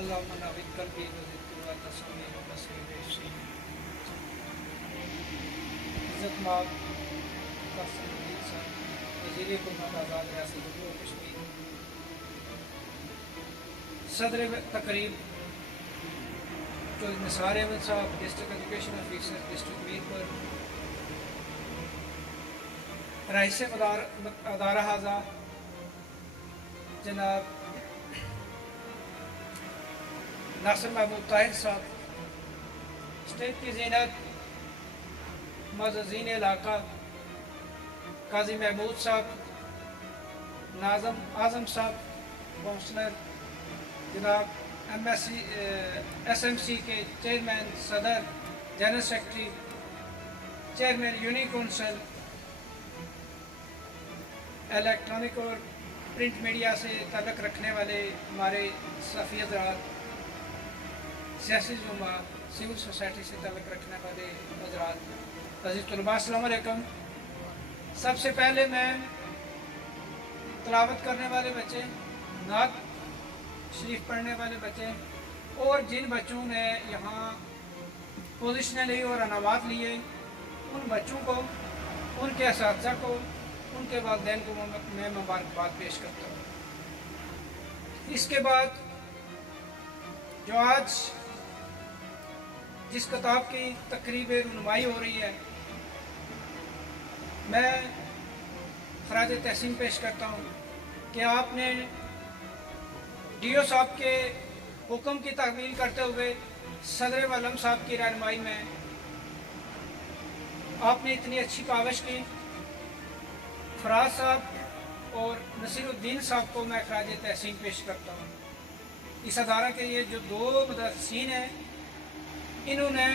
اللهم نوّر قلبي وذكري وتصميم وبصيري وشيء عزت ماب قسم الانسان وزیر حکومت آزاد ریاست جموں و کشمیر صدر تقریب نثار احمد صاحب district education officer district Mirpur رئیس ادارہ اعضا جناب ناصر محمود طاہر صاحب، اسٹیٹ کی زینت معززین علاقہ قاضی محمود صاحب، ناظم اعظم صاحب، کونسلر جناب SMC کے چیئرمین، صدر، general secretary, chairman uni council, electronic اور پرنٹ میڈیا سے تعلق رکھنے والے ہمارے صحافی حضرات، سیاسی علماء، سول سوسائٹی سے تعلق رکھنے والے حضرات، عزیز طلباء، السلام علیکم۔ سب سے پہلے میں تلاوت کرنے والے بچے، نعت شریف پڑھنے والے بچے اور جن بچوں نے یہاں پوزیشنیں لی اور انعامات لیے، ان بچوں کو، ان کے اساتذہ کو، ان کے والدین کو میں مبارکباد پیش کرتا ہوں۔ اس کے بعد جو آج جس کتاب کی تقریب رونمائی ہو رہی ہے، میں خراج تحسین پیش کرتا ہوں کہ آپ نے DO صاحب کے حکم کی تعمیل کرتے ہوئے صدر معلم صاحب کی رہنمائی میں آپ نے اتنی اچھی کاوش کی۔ فراز صاحب اور نصیر الدین صاحب کو میں خراج تحسین پیش کرتا ہوں۔ اس ادارہ کے یہ جو دو مدرسین ہیں، انہوں نے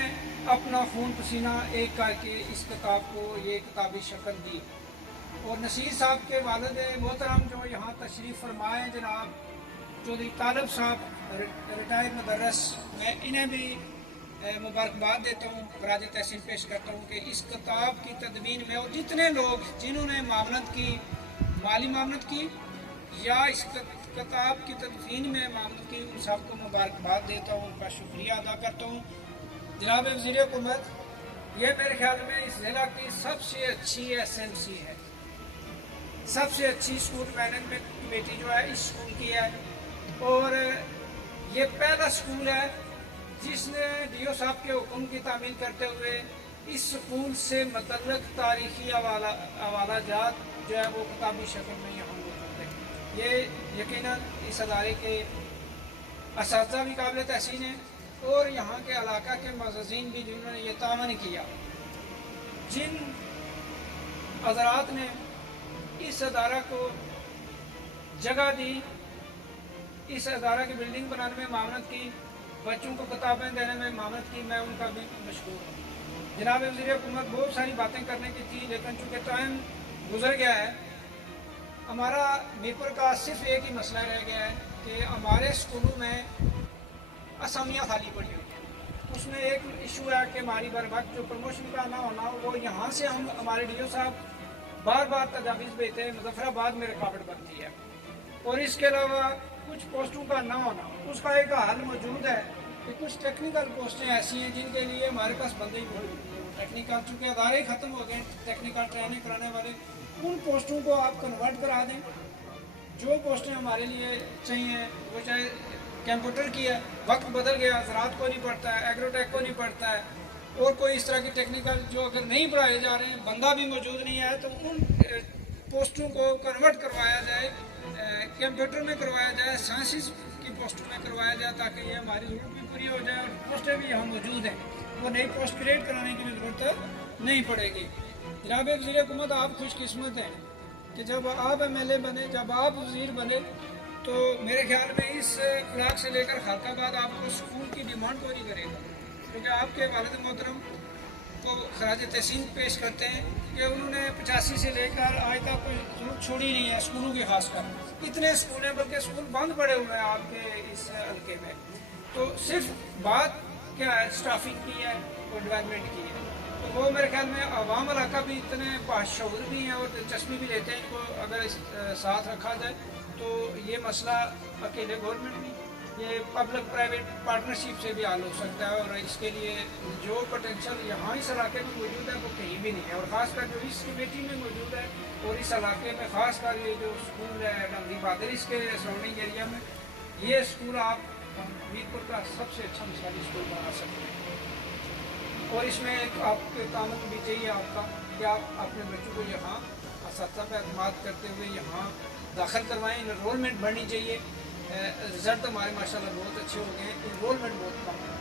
اپنا خون پسینہ ایک کر کے اس کتاب کو یہ کتابی شکل دی، اور نصیر صاحب کے والد محترم جو یہاں تشریف فرمائے ہیں، جناب چودھری طالب صاحب، ریٹائر مدرس، میں انہیں بھی مبارکباد دیتا ہوں، خراج تحسین پیش کرتا ہوں کہ اس کتاب کی تدوین میں، اور جتنے لوگ جنہوں نے معاونت کی، مالی معاونت کی یا اس کتاب کی تدوین میں معاونت کی، ان سب کو مبارکباد دیتا ہوں، ان کا شکریہ ادا کرتا ہوں۔ جناب وزیر حکومت، یہ میرے خیال میں اس ضلع کی سب سے اچھی SMC ہے، سب سے اچھی اسکول مینجمنٹ کمیٹی جو ہے اس اسکول کی ہے، اور یہ پہلا اسکول ہے جس نے DO صاحب کے حکم کی تعمیل کرتے ہوئے اس اسکول سے متعلق تاریخی حوالہ جات جو ہے وہ کتابی شکل میں یہاں موجود ہے۔ یہ یقیناً اس ادارے کے اساتذہ بھی قابل تحسین ہیں، اور یہاں کے علاقہ کے معززین بھی جنہوں نے یہ تعاون کیا، جن حضرات نے اس ادارہ کو جگہ دی، اس ادارہ کی بلڈنگ بنانے میں معاونت کی، بچوں کو کتابیں دینے میں معاونت کی، میں ان کا بھی مشکور ہوں۔ جناب وزیر حکومت، بہت ساری باتیں کرنے کی تھی، لیکن چونکہ ٹائم گزر گیا ہے، ہمارا میرپور کا صرف ایک ہی مسئلہ رہ گیا ہے کہ ہمارے اسکولوں میں اسامیاں خالی پڑی ہوئی ہیں۔ اس میں ایک ایشو ہے کہ ہماری بر وقت جو پروموشن کا نہ ہونا، وہ یہاں سے ہمارے DO صاحب بار بار تجاویز بھیجتے ہیں، مظفر آباد میں رکاوٹ بنتی ہے، اور اس کے علاوہ کچھ پوسٹوں کا نہ ہونا، اس کا ایک حل موجود ہے کہ کچھ ٹیکنیکل پوسٹیں ایسی ہیں جن کے لیے ہمارے پاس بندے ہی بڑھ ٹیکنیکل، چونکہ ادارے ختم ہو گئے ٹیکنیکل ٹریننگ کرانے والے، ان پوسٹوں کو آپ کنورٹ کرا دیں۔ جو پوسٹیں ہمارے لیے چاہیے، وہ چاہے کمپیوٹر کی ہے، وقت بدل گیا، زراعت کو نہیں پڑھتا ہے، ایگروٹیک کو نہیں پڑھتا ہے، اور کوئی اس طرح کی ٹیکنیکل جو اگر نہیں پڑھائے جا رہے ہیں، بندہ بھی موجود نہیں ہے، تو ان پوسٹوں کو کنورٹ کروایا جائے، کمپیوٹر میں کروایا جائے، سائنسز کی پوسٹوں میں کروایا جائے، تاکہ یہ ہماری ضرورت بھی پوری ہو جائے اور پوسٹیں بھی یہاں موجود ہیں، وہ نئی پوسٹ کریٹ کرانے کی بھی ضرورت نہیں پڑے گی۔ جناب وزیر حکومت، آپ خوش قسمت ہیں کہ جب آپ MLA بنے، جب آپ وزیر بنے، تو میرے خیال میں اس بلاک سے لے کر خالق آباد آپ کو اسکول کی ڈیمانڈ پوری کرے گا، کیونکہ آپ کے والد محترم کو خراج تحسین پیش کرتے ہیں کہ انہوں نے 85 سے لے کر آج تک کوئی ضرورت چھوڑی نہیں ہے اسکولوں کی، خاص کر اتنے اسکول ہیں، بلکہ اسکول بند پڑے ہوئے ہیں آپ کے اس حلقے میں۔ تو صرف بات کیا ہے، اسٹافنگ کی ہے اور ڈیولپمنٹ کی ہے، تو وہ میرے خیال میں عوام علاقہ بھی اتنے باشعور بھی ہیں اور دلچسپی بھی لیتے ہیں، ان کو اگر اس ساتھ رکھا جائے تو یہ مسئلہ اکیلے گورنمنٹ نہیں، یہ پبلک پرائیویٹ پارٹنرشپ سے بھی حل ہو سکتا ہے، اور اس کے لیے جو پوٹینشیل یہاں اس علاقے میں موجود ہے وہ کہیں بھی نہیں ہے، اور خاص کر جو اس کمیٹی میں موجود ہے اور اس علاقے میں خاص کر یہ جو اسکول ہے ڈنگری بہادر، اس کے سراؤنڈنگ ایریا میں یہ اسکول آپ میر پور کا سب سے اچھا مثالی اسکول بنا سکتے ہیں، اور اس میں ایک آپ کے تعاون بھی چاہیے آپ کا کہ آپ اپنے بچوں کو یہاں اساتذہ پہ اعتماد کرتے ہوئے یہاں داخل کروائیں، انرولمنٹ بڑھنی چاہیے، رزلٹ ہمارے ماشاءاللہ بہت اچھے ہو گئے ہیں، انرولمنٹ بہت کم ہے،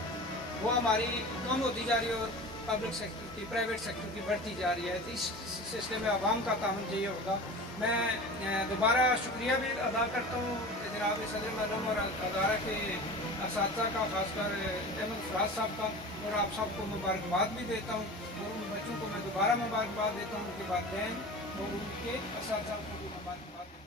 وہ ہماری کم ہوتی جا رہی ہے اور پبلک سیکٹر کی پرائیویٹ سیکٹر کی بڑھتی جا رہی ہے، تو اس سلسلے میں عوام کا تعاون چاہیے ہوگا۔ میں دوبارہ شکریہ بھی ادا کرتا ہوں جناب صدر معظم اور ادارہ کے اساتذہ کا، خاص کر احمد فراز صاحب کا، اور آپ سب کو مبارکباد بھی دیتا ہوں، اور ان بچوں کو میں دوبارہ مبارکباد دیتا ہوں، ان کے والدین اور ان کے اساتذہ کو بھی مبارکباد دیتا ہوں۔